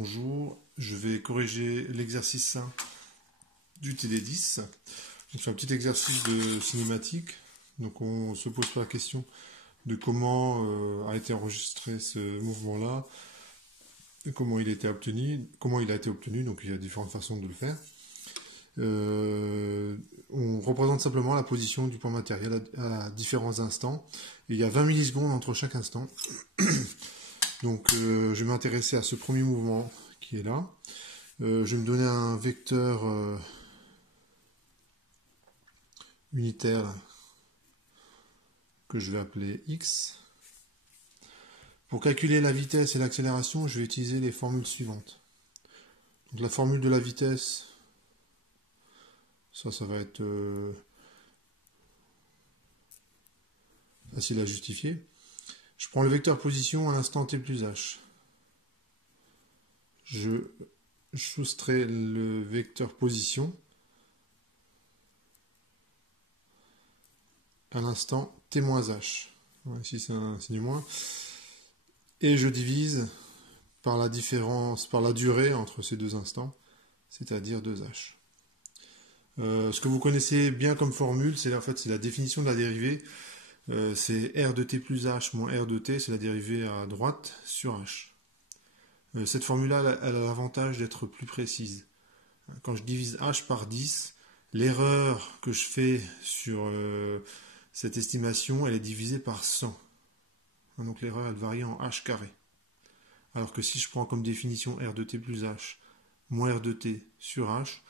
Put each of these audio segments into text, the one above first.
Bonjour, je vais corriger l'exercice 1 du TD10. Donc, c'est un petit exercice de cinématique. Donc on se pose pas la question de comment a été enregistré ce mouvement-là, et comment il a été obtenu, donc il y a différentes façons de le faire. On représente simplement la position du point matériel à différents instants. Et il y a 20 millisecondes entre chaque instant. Donc je vais m'intéresser à ce premier mouvement qui est là. Je vais me donner un vecteur unitaire que je vais appeler x. Pour calculer la vitesse et l'accélération, je vais utiliser les formules suivantes. Donc la formule de la vitesse, ça va être facile à justifier. Je prends le vecteur position à l'instant t plus h. Je soustrais le vecteur position à l'instant t moins h. Ici c'est un signe moins. Et je divise par la différence, par la durée entre ces deux instants, c'est-à-dire 2h. Ce que vous connaissez bien comme formule, c'est en fait la définition de la dérivée. C'est r de t plus h moins r de t, c'est la dérivée à droite sur h. Cette formule-là, elle a l'avantage d'être plus précise. Quand je divise h par 10, l'erreur que je fais sur cette estimation, elle est divisée par 100. Donc l'erreur, elle varie en h carré. Alors que si je prends comme définition r de t plus h moins r de t sur h,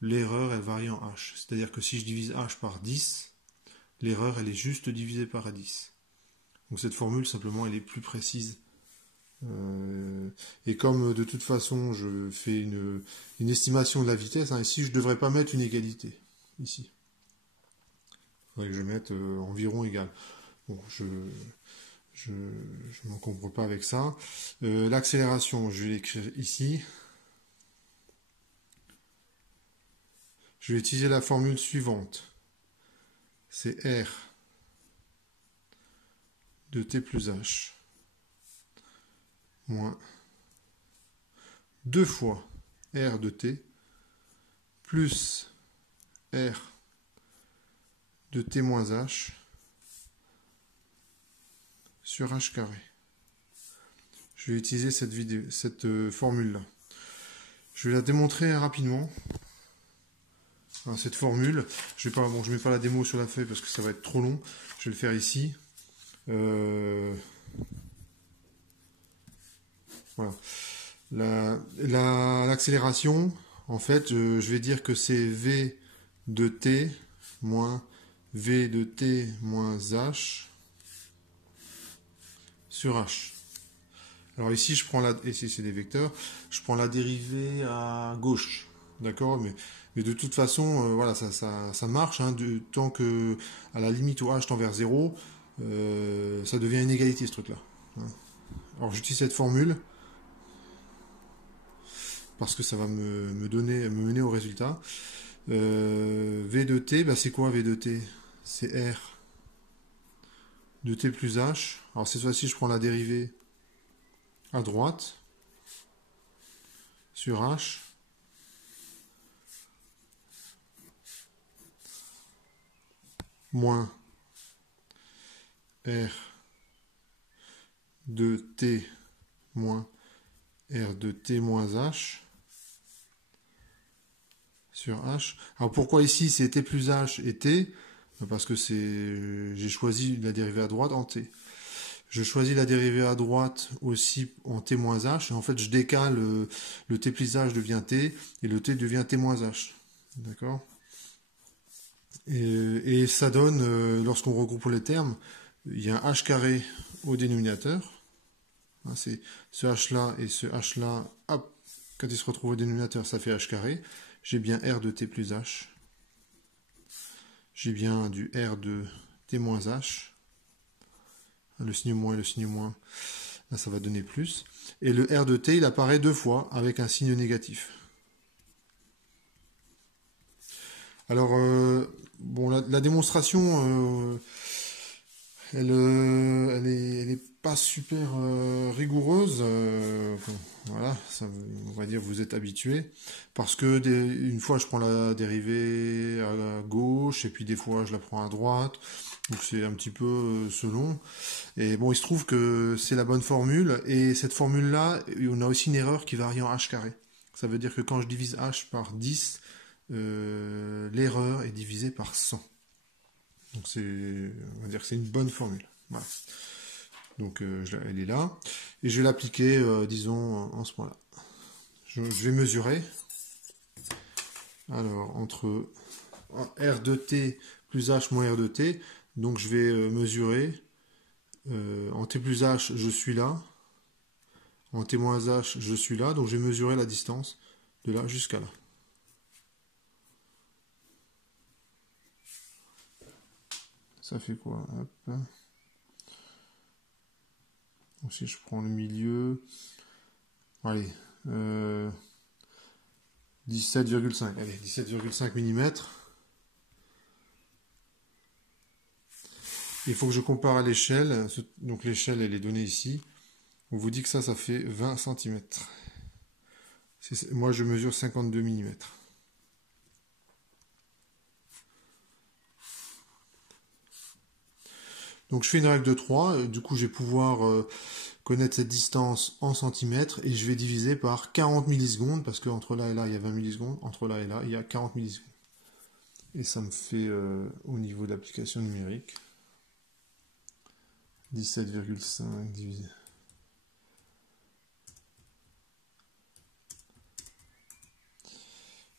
l'erreur, elle varie en h. C'est-à-dire que si je divise h par 10, l'erreur, elle est juste divisée par 10. Donc cette formule, simplement, elle est plus précise. Et comme de toute façon, je fais une estimation de la vitesse, ici, je ne devrais pas mettre une égalité. Ici. Il faudrait que je mette environ égal. Bon, je m'encombre pas avec ça. L'accélération, je vais l'écrire ici. Je vais utiliser la formule suivante. C'est R de t plus h moins 2 fois R de t plus R de t moins h sur h carré. Je vais utiliser cette formule-là. Je vais la démontrer rapidement. Alors, cette formule, je ne mets pas la démo sur la feuille parce que ça va être trop long. Je vais le faire ici. Voilà. L'accélération, en fait, je vais dire que c'est v de t moins v de t moins h sur h. Alors ici, ici c'est des vecteurs, je prends la dérivée à gauche, d'accord, mais de toute façon, voilà, ça marche, tant que à la limite où h tend vers 0, ça devient une égalité ce truc-là. Alors j'utilise cette formule parce que ça va me mener au résultat. V de t, c'est quoi V de t? C'est R de t plus h. Alors cette fois-ci, je prends la dérivée à droite sur h moins R de t moins R de t moins h sur h. Alors pourquoi ici c'est t plus h et t? Parce que j'ai choisi la dérivée à droite en t. Je choisis la dérivée à droite aussi en t moins h, et en fait je décale le t plus h devient t, et le t devient t moins h. D'accord? Et ça donne, lorsqu'on regroupe les termes, il y a un h carré au dénominateur. C'est ce h là et ce h là, hop, quand ils se retrouvent au dénominateur, ça fait h carré. J'ai bien r de t plus h. J'ai bien du r de t moins h. Le signe moins et le signe moins, là ça va donner plus. Et le r de t, il apparaît deux fois avec un signe négatif. Alors, bon, la démonstration, elle est pas super rigoureuse. Voilà, on va dire vous êtes habitué, parce que une fois je prends la dérivée à gauche, et puis des fois je la prends à droite, donc c'est un petit peu selon. Et bon, il se trouve que c'est la bonne formule, et cette formule-là, on a aussi une erreur qui varie en h carré. Ça veut dire que quand je divise h par 10, l'erreur est divisée par 100. Donc on va dire que c'est une bonne formule. Voilà. Donc elle est là. Et je vais l'appliquer, disons, en ce point-là. Je vais mesurer. Alors, entre R de T plus H moins R de T, donc je vais mesurer. En T plus H, je suis là. En T moins H, je suis là. Donc je vais mesurer la distance de là jusqu'à là. Ça fait quoi? Hop. Donc si je prends le milieu, allez, 17,5. Allez, 17,5 mm. Il faut que je compare à l'échelle. Donc l'échelle, elle est donnée ici. On vous dit que ça fait 20 cm. Moi, je mesure 52 mm. Donc je fais une règle de 3. Du coup, je vais pouvoir connaître cette distance en centimètres. Et je vais diviser par 40 millisecondes. Parce qu'entre là et là, il y a 20 millisecondes. Entre là et là, il y a 40 millisecondes. Et ça me fait, au niveau de l'application numérique, 17,5 divisé.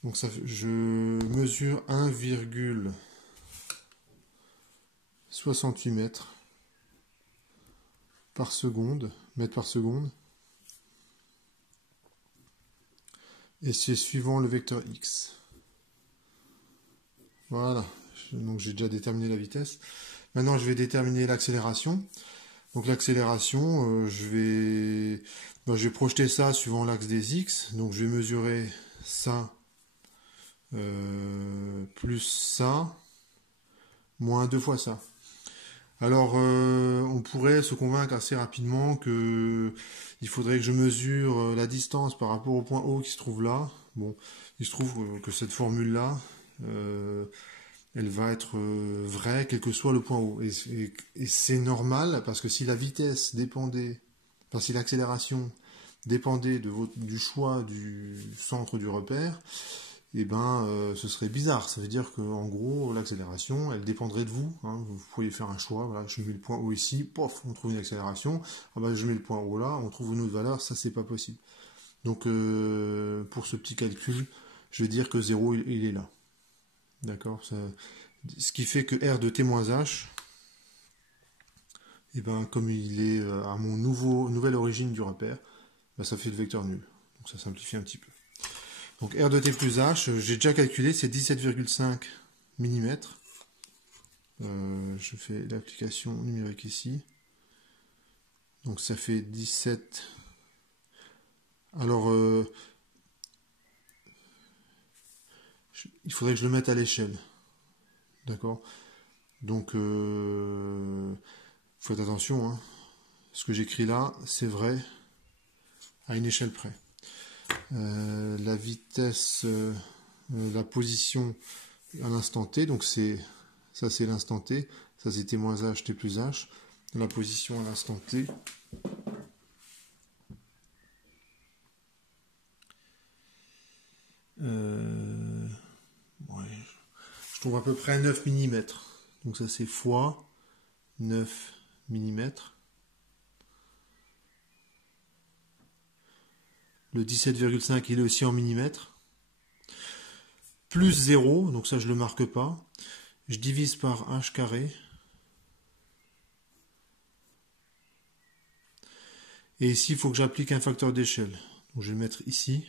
Donc ça, je mesure 1,68 mètres par seconde, mètre par seconde. Et c'est suivant le vecteur x. Voilà, donc j'ai déjà déterminé la vitesse. Maintenant, je vais déterminer l'accélération. Donc l'accélération, je vais projeter ça suivant l'axe des x. Donc je vais mesurer ça plus ça, moins 2 fois ça. Alors, on pourrait se convaincre assez rapidement que il faudrait que je mesure la distance par rapport au point O qui se trouve là. Bon, il se trouve que cette formule-là, elle va être vraie quel que soit le point O. Et c'est normal parce que si la vitesse dépendait, enfin si l'accélération dépendait du choix du centre du repère, eh ben, ce serait bizarre. Ça veut dire qu'en gros, l'accélération, elle dépendrait de vous. Hein. Vous pourriez faire un choix. Voilà, je mets le point O ici, pof, on trouve une accélération. Ah ben, je mets le point O là, on trouve une autre valeur. Ça, c'est pas possible. Donc, pour ce petit calcul, je vais dire que 0, il est là. D'accord. Ce qui fait que R de T moins H, eh ben, comme il est à mon nouvelle origine du repère, ben, ça fait le vecteur nul. Donc, ça simplifie un petit peu. Donc R de T plus H, j'ai déjà calculé, c'est 17,5 mm. Je fais l'application numérique ici. Donc ça fait 17. Alors, il faudrait que je le mette à l'échelle. D'accord. Donc, faites attention. Hein. Ce que j'écris là, c'est vrai à une échelle près. La vitesse, la position à l'instant T, donc ça c'est l'instant T, ça c'est T moins H, T plus H, la position à l'instant T. Ouais, je trouve à peu près 9 mm. Donc ça c'est fois 9 mm. Le 17,5 il est aussi en millimètres. Plus 0, donc ça je ne le marque pas. Je divise par h carré. Et ici il faut que j'applique un facteur d'échelle. Donc je vais le mettre ici.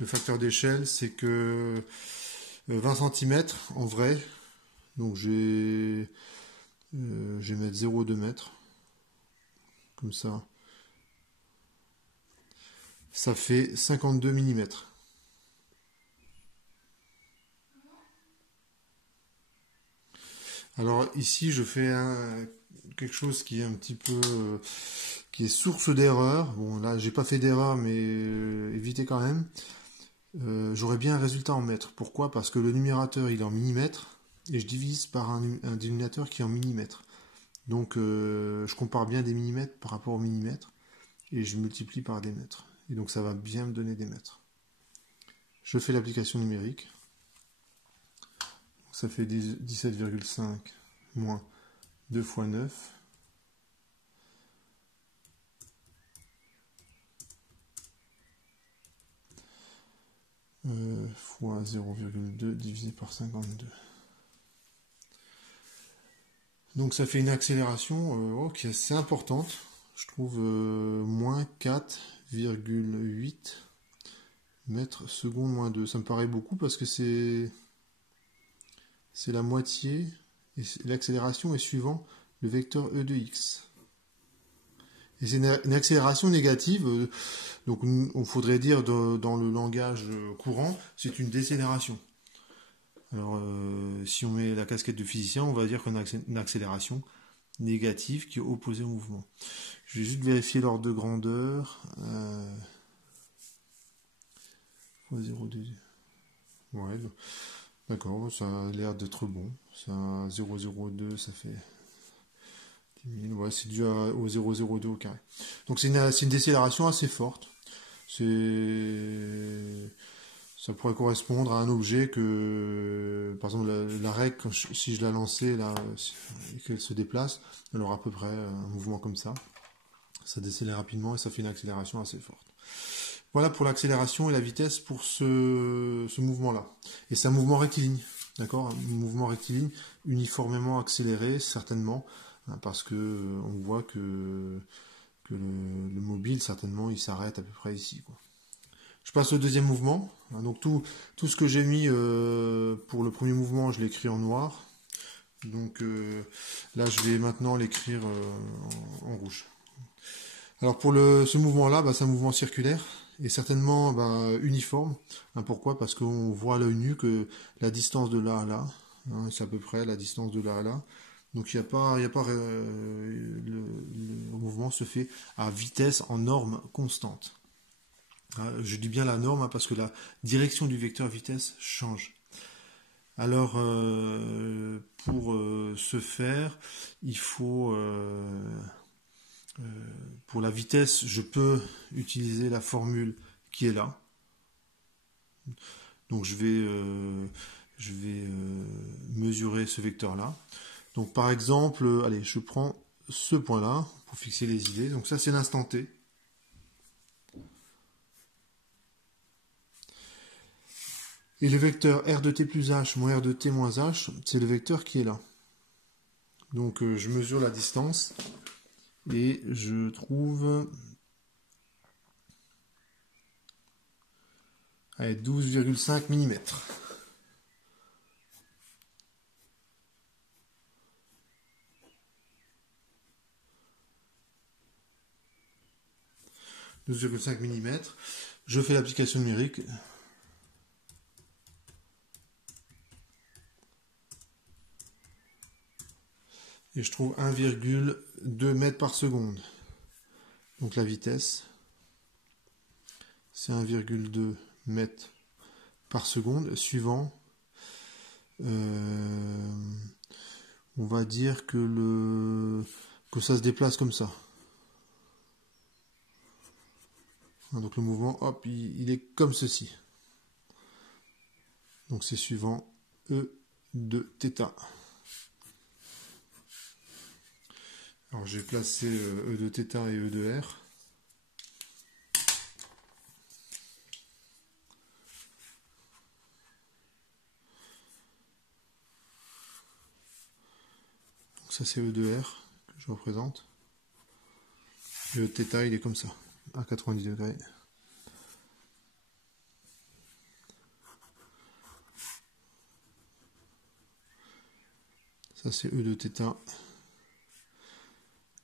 Le facteur d'échelle c'est que 20 cm en vrai. Donc je vais mettre 0,2 mètres. Comme ça. Ça fait 52 mm. Alors ici je fais quelque chose qui est un petit peu qui est source d'erreur. Bon là j'ai pas fait d'erreur mais évitez quand même. J'aurais bien un résultat en mètres. Pourquoi? Parce que le numérateur il est en millimètres et je divise par un dénominateur qui est en millimètres. Donc je compare bien des millimètres par rapport aux millimètres et je multiplie par des mètres. Et donc ça va bien me donner des mètres. Je fais l'application numérique. Ça fait 17,5 moins 2 fois 9. Fois 0,2 divisé par 52. Donc ça fait une accélération qui est assez importante. Je trouve moins 4,8 mètres secondes moins 2. Ça me paraît beaucoup parce que c'est la moitié et l'accélération est suivant le vecteur e de x. Et c'est une accélération négative, donc on faudrait dire dans le langage courant, c'est une décélération. Alors si on met la casquette de physicien, on va dire qu'on a une accélération négative qui est opposée au mouvement. Je vais juste vérifier l'ordre de grandeur. 0,2. Ouais, d'accord, ça a l'air d'être bon. Ça 0,02, ça fait 10 000. Ouais, c'est dû au 0,02 au carré. Donc c'est une décélération assez forte. Ça pourrait correspondre à un objet que, par exemple, la règle, si je la lançais là, et qu'elle se déplace, elle aura à peu près un mouvement comme ça. Ça décélère rapidement et ça fait une accélération assez forte. Voilà pour l'accélération et la vitesse pour ce mouvement-là. Et c'est un mouvement rectiligne, d'accord? Un mouvement rectiligne uniformément accéléré, certainement, hein, parce que on voit que le mobile, certainement, il s'arrête à peu près ici, quoi. Je passe au deuxième mouvement. Donc tout ce que j'ai mis pour le premier mouvement, je l'ai écrit en noir. Donc là, je vais maintenant l'écrire en rouge. Alors pour ce mouvement-là, c'est un mouvement circulaire et certainement uniforme. Pourquoi? Parce qu'on voit à l'œil nu que la distance de là à là, hein, c'est à peu près la distance de là à là. Donc il y a pas le mouvement se fait à vitesse en norme constante. Je dis bien la norme parce que la direction du vecteur vitesse change. Alors, pour ce faire, il faut, pour la vitesse, je peux utiliser la formule qui est là. Donc, je vais mesurer ce vecteur-là. Donc, par exemple, allez, je prends ce point-là pour fixer les idées. Donc, ça, c'est l'instant t. Et le vecteur r de t plus h moins r de t moins h, c'est le vecteur qui est là. Donc je mesure la distance et je trouve 12,5 mm. « 12,5 mm. Je fais l'application numérique. Et je trouve 1,2 mètres par seconde. Donc la vitesse, c'est 1,2 mètres par seconde, suivant, on va dire que ça se déplace comme ça. Donc le mouvement, hop, il est comme ceci. Donc c'est suivant E de θ. Alors j'ai placé E de θ et E de R. Donc ça c'est E de R que je représente. Et E de θ il est comme ça, à 90 degrés. Ça c'est E de θ.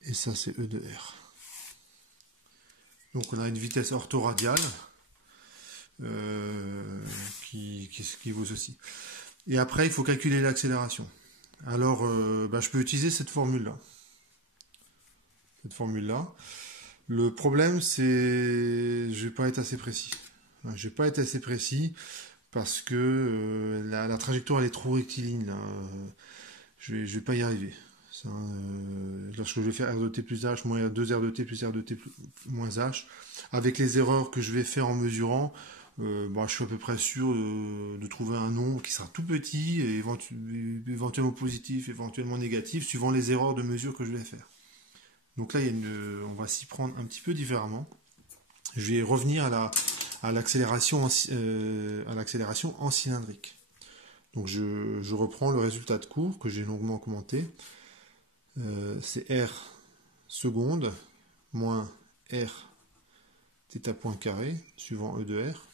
Et ça c'est E de R. Donc on a une vitesse orthoradiale qui vaut ceci. Et après il faut calculer l'accélération. Alors je peux utiliser cette formule là. cette formule-là. Le problème, c'est je vais pas être assez précis. Je vais pas être assez précis parce que la trajectoire elle est trop rectiligne là. Je vais pas y arriver. Ça, lorsque je vais faire R de t plus H moins 2 R de t plus R de t moins H, avec les erreurs que je vais faire en mesurant, bon, je suis à peu près sûr de trouver un nombre qui sera tout petit, et éventuellement positif, éventuellement négatif, suivant les erreurs de mesure que je vais faire. Donc là, on va s'y prendre un petit peu différemment. Je vais revenir à l'accélération en cylindrique. Donc je reprends le résultat de cours que j'ai longuement commenté. C'est R seconde moins R θ point carré suivant E de R.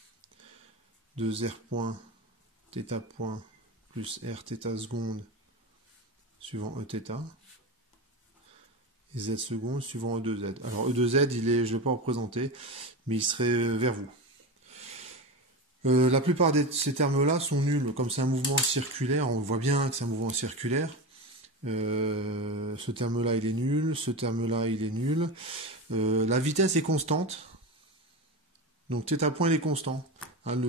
2R point θ point plus R θ seconde suivant Eθ. Et Z seconde suivant E2Z. Alors E2Z, je ne vais pas représenter, mais il serait vers vous. La plupart de ces termes-là sont nuls. Comme c'est un mouvement circulaire, on voit bien que c'est un mouvement circulaire. Ce terme-là, il est nul. Ce terme-là, il est nul. La vitesse est constante. Donc θ point, il est constant. Hein,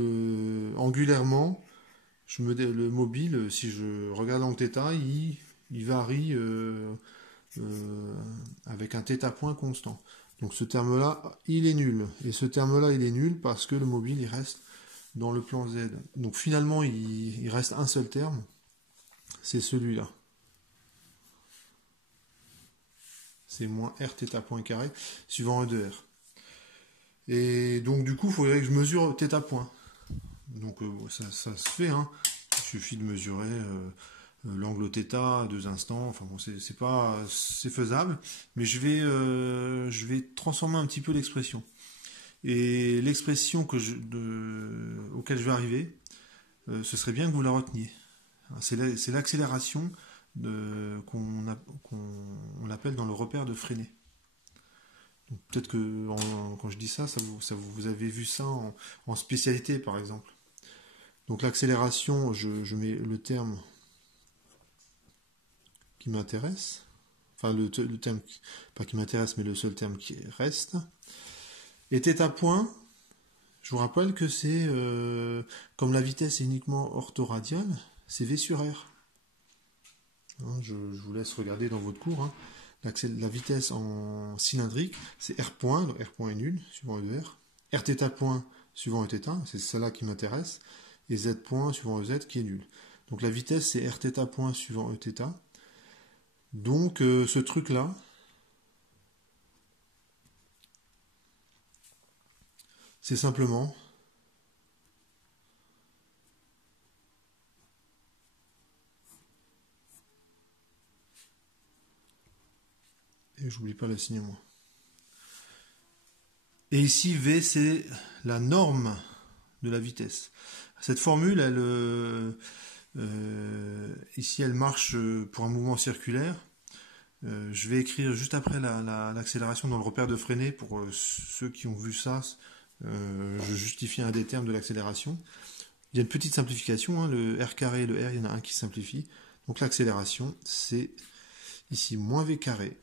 angulairement, le mobile, si je regarde en θ, il varie avec un θ point constant. Donc ce terme-là, il est nul. Et ce terme-là, il est nul parce que le mobile, il reste dans le plan Z. Donc finalement, il reste un seul terme. C'est celui-là. C'est moins R θ point carré suivant E de R. Et donc du coup, il faudrait que je mesure θ point. Donc ça se fait, hein. Il suffit de mesurer l'angle θ à 2 instants. Enfin bon, c'est faisable, mais je vais transformer un petit peu l'expression. Et l'expression auquel je vais arriver, ce serait bien que vous la reteniez. C'est l'accélération qu'on appelle dans le repère de Freinet. Peut-être que quand je dis ça, vous avez vu ça en spécialité par exemple. Donc l'accélération, je mets le terme qui m'intéresse, enfin le terme, pas qui m'intéresse, mais le seul terme qui reste. Et θ point, je vous rappelle que c'est, comme la vitesse est uniquement orthoradiale, c'est V sur R. Hein, je vous laisse regarder dans votre cours. Hein. La vitesse en cylindrique, c'est R point, donc R point est nul, suivant E de R. Rθ point, suivant Eθ, c'est celle-là qui m'intéresse. Et Z point, suivant EZ, qui est nul. Donc la vitesse, c'est Rθ point, suivant Eθ. Donc ce truc-là, c'est simplement et j'oublie pas le signe moi. Et ici, V, c'est la norme de la vitesse. Cette formule, ici, elle marche pour un mouvement circulaire. Je vais écrire juste après l'accélération dans le repère de Freinet pour ceux qui ont vu ça. Je justifie un des termes de l'accélération. Il y a une petite simplification, hein, le R carré et le R, il y en a un qui simplifie. Donc l'accélération, c'est ici moins V carré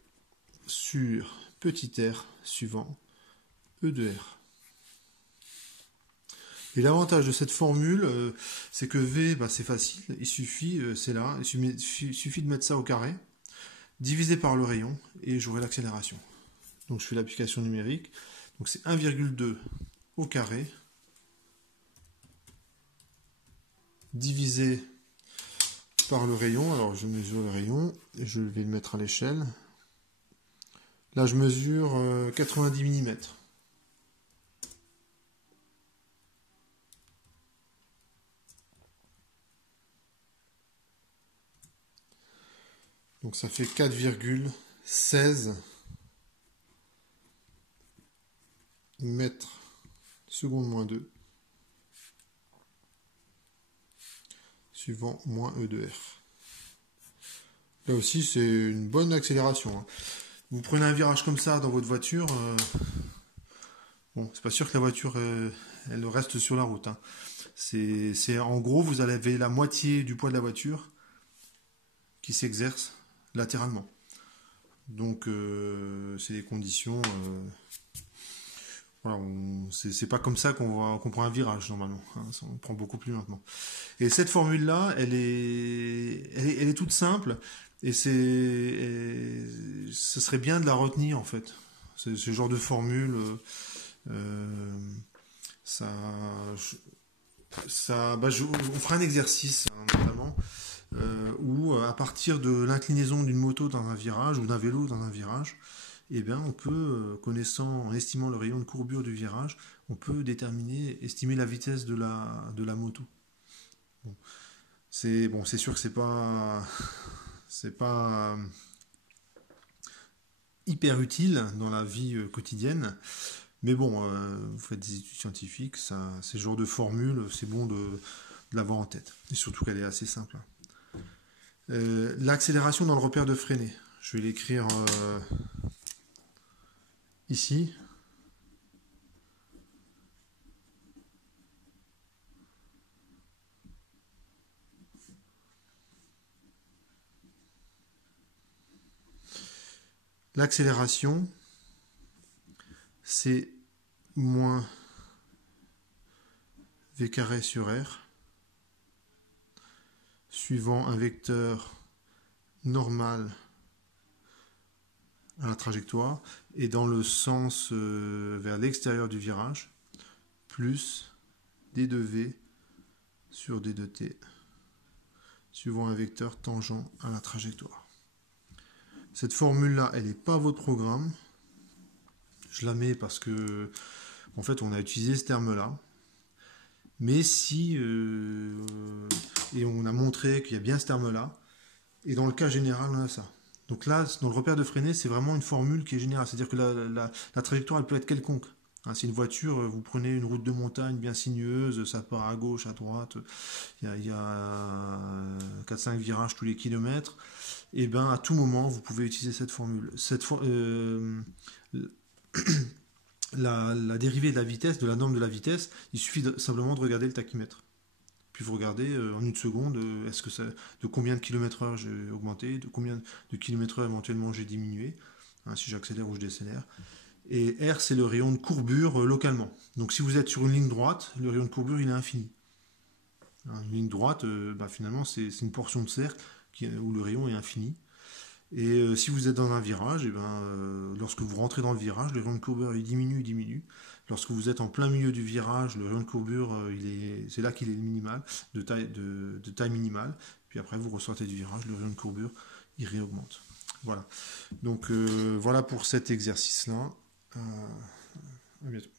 sur petit r suivant E de R. Et l'avantage de cette formule, c'est que V, c'est facile, il suffit, c'est là, il suffit de mettre ça au carré, divisé par le rayon, et j'aurai l'accélération. Donc je fais l'application numérique, donc c'est 1,2 au carré, divisé par le rayon. Alors je mesure le rayon, je vais le mettre à l'échelle. Là je mesure 90 mm. Donc ça fait 4,16 mètres seconde moins 2. Suivant moins E de R. Là aussi, c'est une bonne accélération. Hein. Vous prenez un virage comme ça dans votre voiture, bon, c'est pas sûr que la voiture elle reste sur la route. Hein. C'est en gros, vous avez la moitié du poids de la voiture qui s'exerce latéralement. Donc, c'est les conditions. Voilà, c'est pas comme ça qu'on prend un virage normalement, hein, on prend beaucoup plus lentement. Et cette formule-là, elle est toute simple et ce serait bien de la retenir en fait. Ce genre de formule, euh, ça, on fera un exercice hein, notamment où à partir de l'inclinaison d'une moto dans un virage ou d'un vélo dans un virage, eh bien, on peut, en estimant le rayon de courbure du virage, on peut estimer la vitesse de la moto. Bon, c'est sûr que c'est pas hyper utile dans la vie quotidienne, mais bon, vous faites des études scientifiques, ces genres de formules, c'est bon de l'avoir en tête, et surtout qu'elle est assez simple. L'accélération dans le repère de freiner, je vais l'écrire ici. L'accélération, c'est moins v carré sur r, suivant un vecteur normal à la trajectoire, et dans le sens vers l'extérieur du virage, plus d de v sur d de t, suivant un vecteur tangent à la trajectoire. Cette formule-là, elle n'est pas votre programme. Je la mets parce que, en fait, on a utilisé ce terme-là. Mais si, et on a montré qu'il y a bien ce terme-là, et dans le cas général, on a ça. Donc là, dans le repère de freiner, c'est vraiment une formule qui est générale. C'est-à-dire que la trajectoire, elle peut être quelconque. Hein, c'est une voiture, vous prenez une route de montagne bien sinueuse, ça part à gauche, à droite, il y a 4-5 virages tous les kilomètres. Et bien, à tout moment, vous pouvez utiliser cette formule. La dérivée de la vitesse, de la norme de la vitesse, il suffit simplement de regarder le tachymètre. Puis vous regardez en une seconde, de combien de km/h j'ai augmenté, de combien de km/h éventuellement j'ai diminué, hein, si j'accélère ou je décélère. Et R, c'est le rayon de courbure localement. Donc si vous êtes sur une ligne droite, le rayon de courbure, il est infini. Hein, une ligne droite, finalement, c'est une portion de cercle où le rayon est infini. Et si vous êtes dans un virage, lorsque vous rentrez dans le virage, le rayon de courbure il diminue. Lorsque vous êtes en plein milieu du virage, le rayon de courbure, c'est là qu'il est minimal, de taille minimale. Puis après, vous ressortez du virage, le rayon de courbure, il réaugmente. Voilà. Donc voilà pour cet exercice-là. À bientôt.